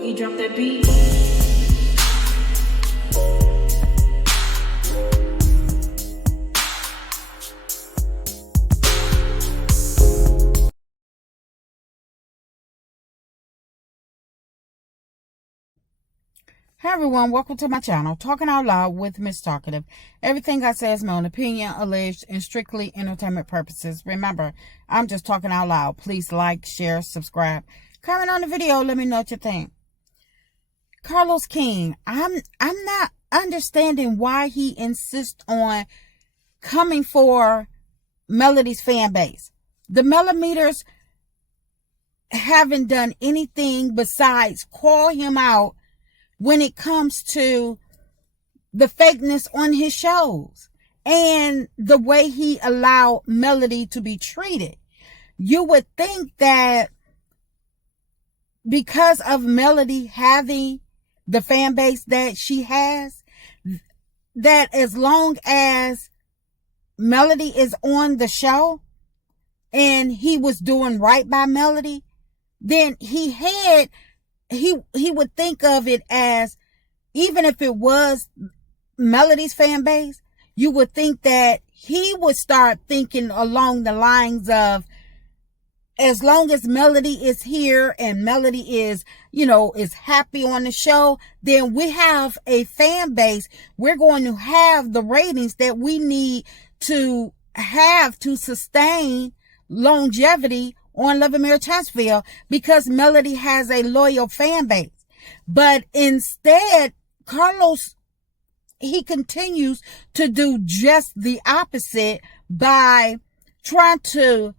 Boogie, drop that beat. Hey everyone, welcome to my channel, Talking Out Loud with Miss Talkative. Everything I say is my own opinion, alleged, and strictly entertainment purposes. Remember, I'm just talking out loud. Please like, share, subscribe, comment on the video. Let me know what you think. Carlos King, I'm not understanding why he insists on coming for Melody's fan base. The Melometers haven't done anything besides call him out when it comes to the fakeness on his shows and the way he allowed Melody to be treated. You would think that because of Melody having the fan base that she has, that as long as Melody is on the show and he was doing right by Melody, then he would think of it as, even if it was Melody's fan base, you would think that he would start thinking along the lines of, as long as Melody is here and Melody is, is happy on the show, then we have a fan base. We're going to have the ratings that we need to have to sustain longevity on Love and Marriage Huntsville, because Melody has a loyal fan base. But instead, Carlos, he continues to do just the opposite by trying to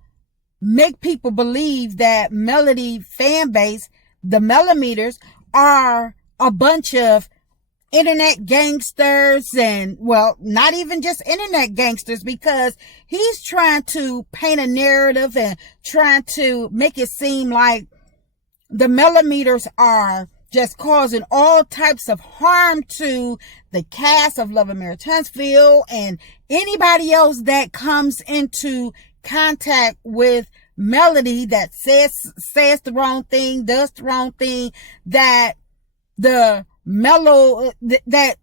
make people believe that Melody fan base, the Melometers, are a bunch of internet gangsters, and, well, not even just internet gangsters, because he's trying to paint a narrative and trying to make it seem like the Melometers are just causing all types of harm to the cast of Love and Marriage Huntsville and anybody else that comes into contact with Melody that says the wrong thing, does the wrong thing, that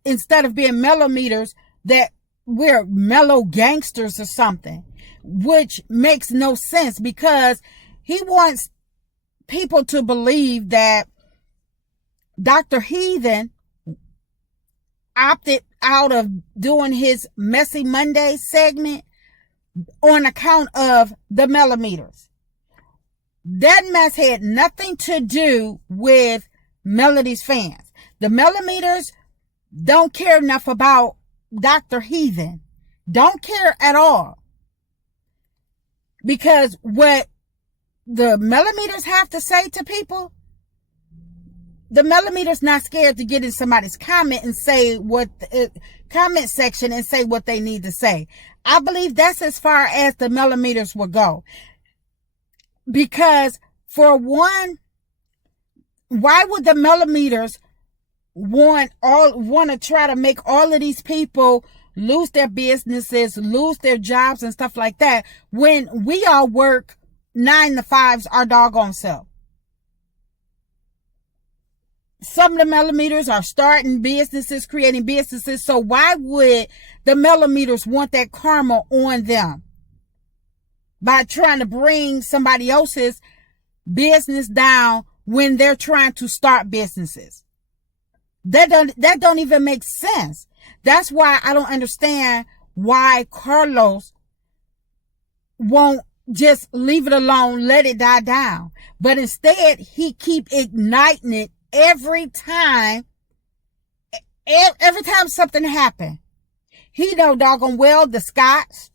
instead of being Melometers, that we're mellow gangsters or something, which makes no sense, because he wants people to believe that Dr. Heathen opted out of doing his Messy Monday segment on account of the Melometers. That mess had nothing to do with Melody's fans. The Melometers don't care enough about Dr. Heathen. Don't care at all. Because what the Melometers have to say to people, the Melometers not scared to get in somebody's comment and say comment section and say what they need to say. I believe that's as far as the Melometers will go. Because for one, why would the Melometers want to try to make all of these people lose their businesses, lose their jobs and stuff like that, when we all work 9 to 5s our doggone self? Some of the Melometers are starting businesses, creating businesses. So why would the Melometers want that karma on them by trying to bring somebody else's business down when they're trying to start businesses? That don't even make sense. That's why I don't understand why Carlos won't just leave it alone, let it die down. But instead, he keep igniting it every time something happen. He know doggone well the Scots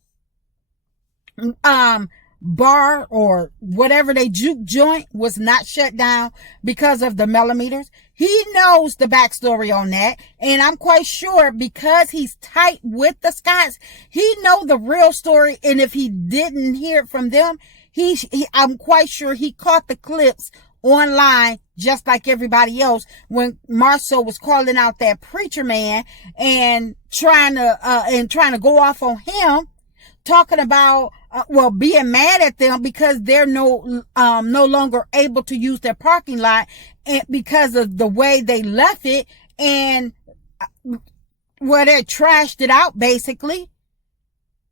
bar or whatever they juke joint was not shut down because of the Melometers. He knows the backstory on that, and I'm quite sure because he's tight with the Scots, he know the real story. And if he didn't hear it from them, I'm quite sure he caught the clips online just like everybody else when Marceau was calling out that preacher man and trying to go off on him talking about, being mad at them because they're no longer able to use their parking lot and because of the way they left it, and where they trashed it out basically.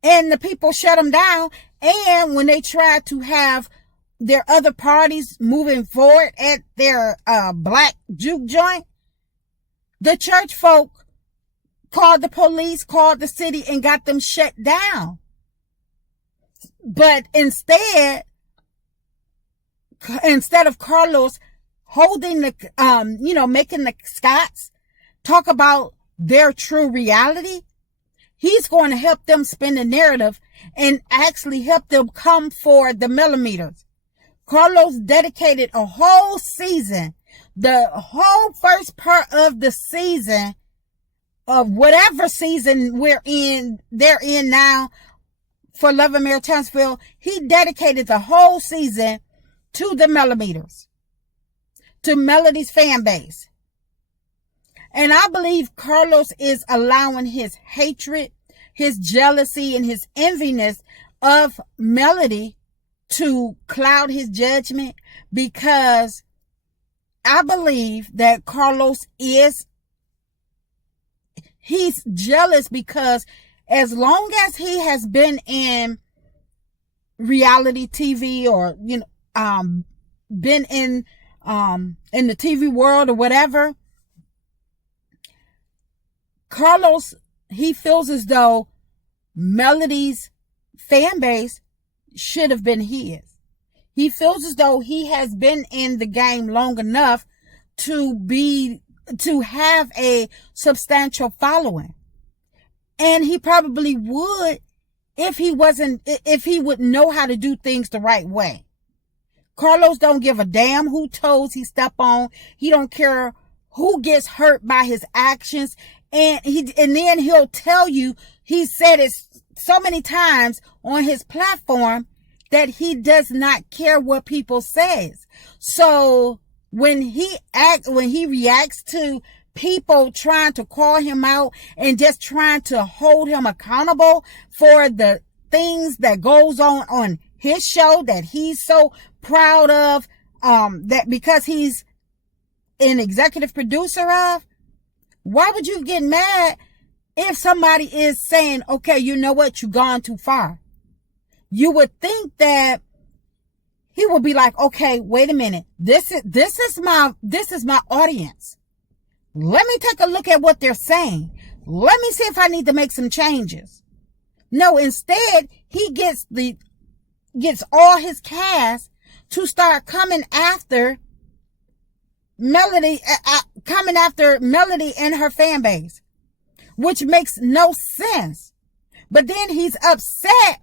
And the people shut them down. And when they tried to have their other parties moving forward at their black juke joint, the church folk called the police, called the city, and got them shut down. But instead of Carlos holding the, making the Scots talk about their true reality, he's going to help them spin the narrative and actually help them come for the Melometers. Carlos dedicated a whole season, the whole first part of the season of whatever season they're in now for Love and Mayor Townsville. He dedicated the whole season to the Melometers, to Melody's fan base. And I believe Carlos is allowing his hatred, his jealousy, and his enviness of Melody to cloud his judgment, because I believe that Carlos he's jealous because as long as he has been in reality TV, or, been in the TV world or whatever, Carlos, he feels as though Melody's fan base should have been his. He feels as though he has been in the game long enough to have a substantial following. And he probably would if he would know how to do things the right way. Carlos don't give a damn who toes he step on. He don't care who gets hurt by his actions. And then he'll tell you, he said it so many times on his platform, that he does not care what people says. So when he reacts to people trying to call him out and just trying to hold him accountable for the things that goes on his show that he's so proud of, that because he's an executive producer of, why would you get mad if somebody is saying, okay, you know what, you've gone too far? You would think that he would be like, okay, wait a minute. This is my audience. Let me take a look at what they're saying. Let me see if I need to make some changes. No, instead, he gets all his cast to start coming after Melody and her fan base, which makes no sense. But then he's upset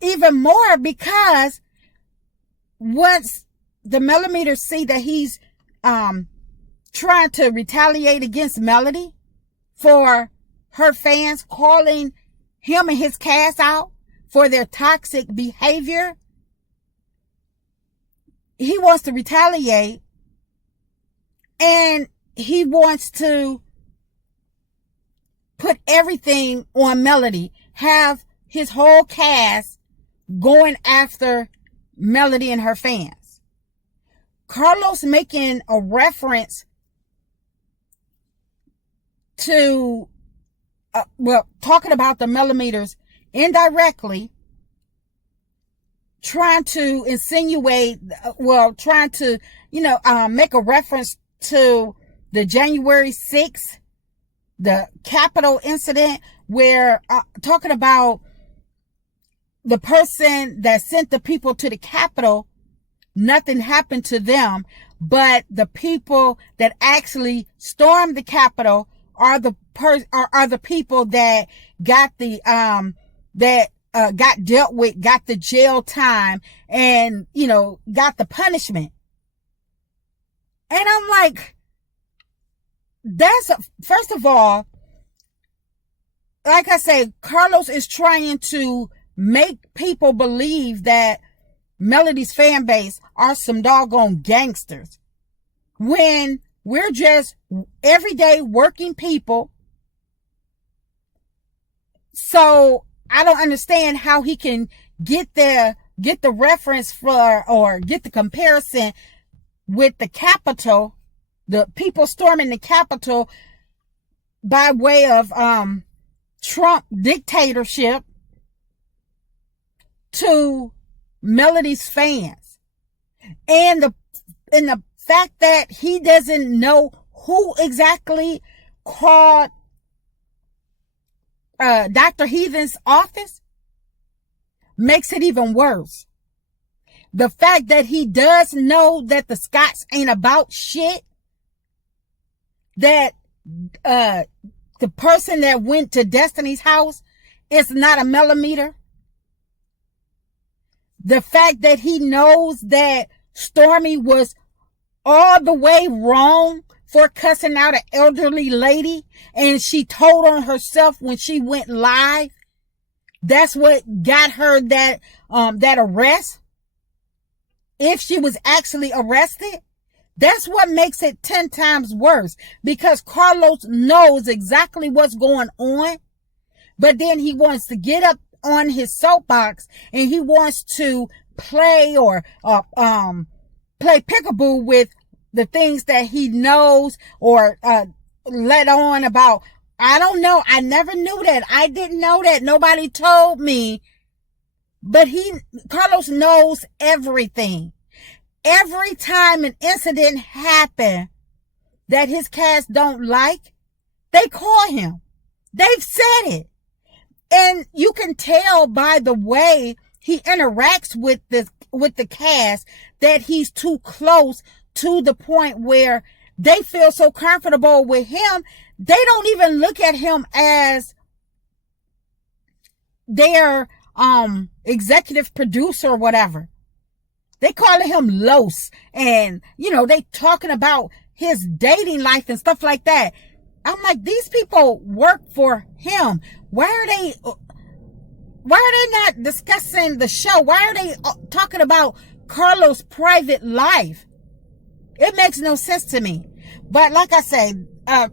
even more because once the Melometers see that he's trying to retaliate against Melody for her fans calling him and his cast out for their toxic behavior, he wants to retaliate, and he wants to put everything on Melody, have his whole cast going after Melody and her fans. Carlos making a reference to, talking about the Melometers indirectly, trying to insinuate, trying to, make a reference to the January 6th, the Capitol incident, where talking about the person that sent the people to the Capitol, nothing happened to them, but the people that actually stormed the Capitol are the people that got got dealt with, got the jail time, and got the punishment. And I'm like, first of all, like I say, Carlos is trying to make people believe that Melody's fan base are some doggone gangsters, when we're just everyday working people So I don't understand how he can get the reference for, or get the comparison with the Capitol, the people storming the Capitol by way of Trump dictatorship, to Melody's fans. And the fact that he doesn't know who exactly called Dr. Heathen's office makes it even worse. The fact that he does know that the Scotts ain't about shit, that the person that went to Destiny's house is not a Melometer. The fact that he knows that Stormy was all the way wrong for cussing out an elderly lady, and she told on herself when she went live. That's what got her that arrest. If she was actually arrested, that's what makes it 10 times worse, because Carlos knows exactly what's going on, but then he wants to get up on his soapbox and he wants to play or play peekaboo with the things that he knows, or let on about, I don't know, I never knew that, I didn't know that, nobody told me. But Carlos knows everything. Every time an incident happens that his cast don't like, they call him. They've said it. And you can tell by the way he interacts with the cast that he's too close, to the point where they feel so comfortable with him, they don't even look at him as their executive producer or whatever. They calling him Los, and they talking about his dating life and stuff like that. I'm like, these people work for him. Why are they not discussing the show? Why are they talking about Carlos' private life? It makes no sense to me. But like I say,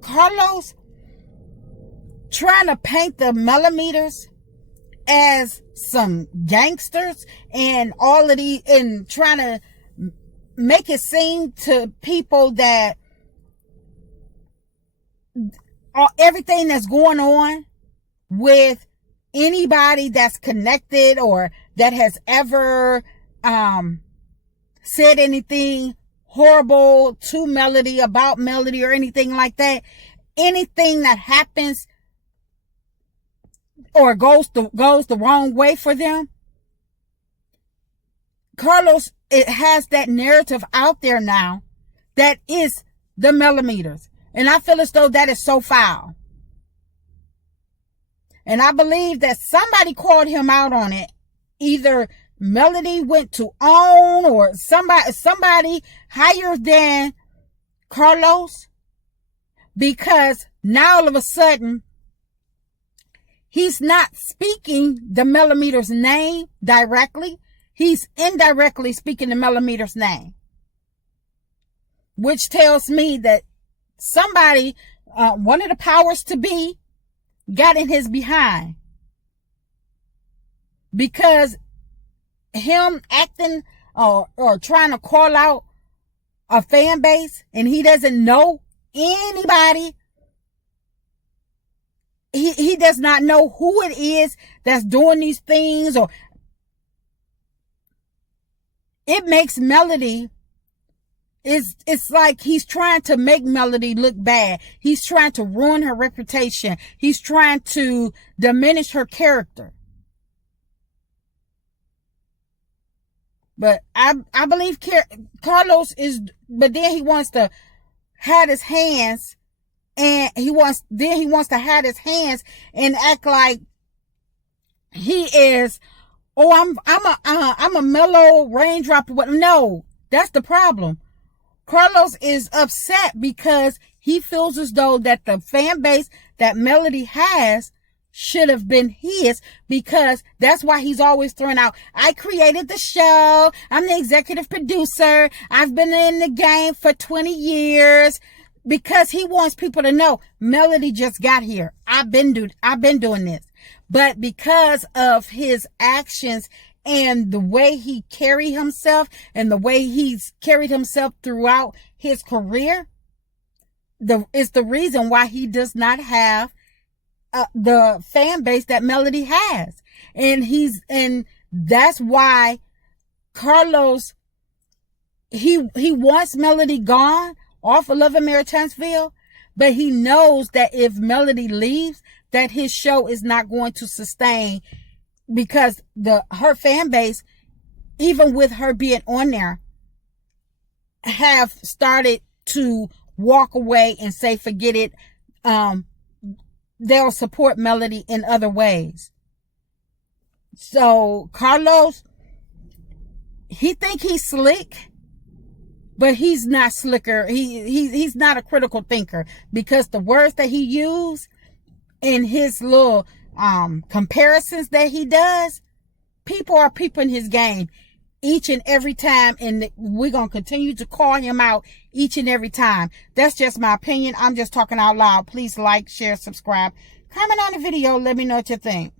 Carlos trying to paint the Melometers as some gangsters and all of these, and trying to make it seem to people that everything that's going on with anybody that's connected or that has ever said anything horrible to Melody, about Melody, or anything like that, anything that happens or goes the wrong way for them, Carlos, it has that narrative out there now that is the Melometers. And I feel as though that is so foul. And I believe that somebody called him out on it. Either Melody went to OWN, or somebody higher than Carlos, because now all of a sudden he's not speaking the Melometer's name directly. He's indirectly speaking the Melometer's name, which tells me that somebody, one of the powers to be, got in his behind, because him acting or trying to call out a fan base, and he doesn't know anybody. He does not know who it is that's doing these things, or it makes Melody, it's like he's trying to make Melody look bad. He's trying to ruin her reputation. He's trying to diminish her character. But I believe Carlos is, but then he wants to hide his hands, and he wants to hide his hands and act like he is, I'm a mellow raindrop. No, that's the problem. Carlos is upset because he feels as though that the fan base that Melody has should have been his, because that's why he's always throwing out, I created the show, I'm the executive producer, I've been in the game for 20 years, because he wants people to know Melody just got here. I've been doing this. But because of his actions and the way he carried himself and the way he's carried himself throughout his career, is the reason why he does not have the fan base that Melody has. And that's why Carlos, he wants Melody gone off of Love and Marriage Huntsville, but he knows that if Melody leaves, that his show is not going to sustain, because her fan base, even with her being on there, have started to walk away and say, forget it. They'll support Melody in other ways. So Carlos, he think he's slick, but he's not slicker. He's not a critical thinker, because the words that he used in his little comparisons that he does, people are peeping his game each and every time, and we're going to continue to call him out each and every time. That's just my opinion. I'm just talking out loud. Please like, share, subscribe, comment on the video. Let me know what you think.